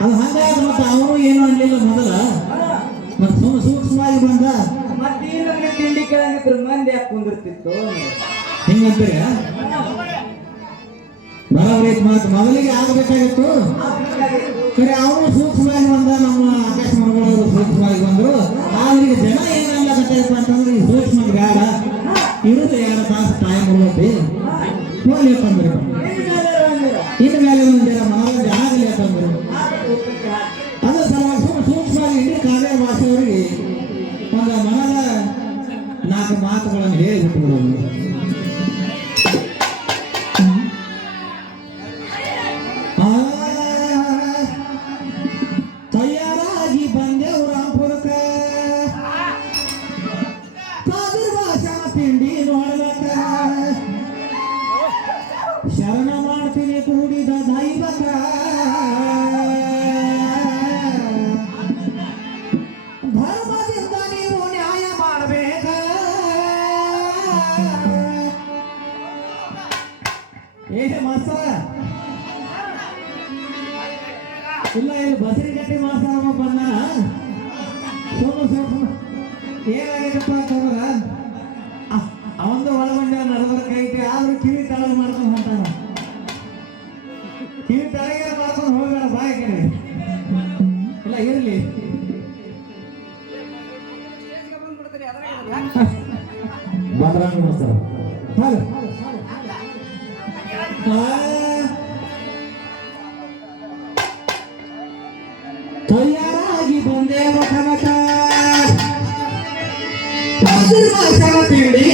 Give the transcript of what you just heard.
ಅದು ಹಂಗಾಗ ಮತ್ತೆ ಅವರು ಏನು ಅನ್ಲಿಲ್ಲ ಮೊದಲ? ಮತ್ತೆ ಸುಮ್ಮ ಸೂಕ್ಷ್ಮವಾಗಿ ಬಂದ? ಮತ್ತೆ ನನಗೆ ತಿಂಡಿ ಕೇಳಂಗಿದ್ರು ಮಂದಿ ಯಾಕೆ ಕುಂದಿರ್ತಿತ್ತು? ಹಿಂಗಂತೀರ ಬರೋಬ್ಬರಿ ಮಾತು ಮೊದಲಿಗೆ ಆಗಬೇಕಾಗಿತ್ತು? ಸರಿ ಅವರು ಸೂಕ್ಷ್ಮವಾಗಿ ಬಂದ ನಮ್ಮ ಆಕಾಶ ಮರಗಳವರು ಸೂಕ್ಷ್ಮವಾಗಿ ಬಂದರು. ಅವ್ರಿಗೆ ಜನ ಏನಾಗ್ಲಕತ್ತೈತಪ್ಪ ಅಂತಂದ್ರೆ ಈ ಸೂಕ್ಷ್ಮ ಬೇಡ ಇರುತ್ತೆ ಎರಡು ತಾಸು ಟೈಮ್ ಉಳಿದೈತಿ ಹೋಗ್ಲಿ ಮಾತುಗಳನ್ನು ಏನಾಗಿದಪ್ಪ ಅಂತಂದ್ರ ಅವಂದು ಒಳಗೊಂಡ ನಡೆದ್ರ ಆದ್ರೂ ಕಿವಿ ತಳಗ ಮಾಡ್ಕೊಂಡು ಹೊಂಟಾನ ಕಿವಿ ತಳಗೆ ಮಾಡ್ಕೊಂಡು ಹೋಗ್ಬೇಡ ಬಾಯ್ ಕಡೆ. ಇಲ್ಲ ಇರಲಿ. ಬಂದ್ರಾಂಗ ಮಾಸ್ತರ ತಿಂಡಿ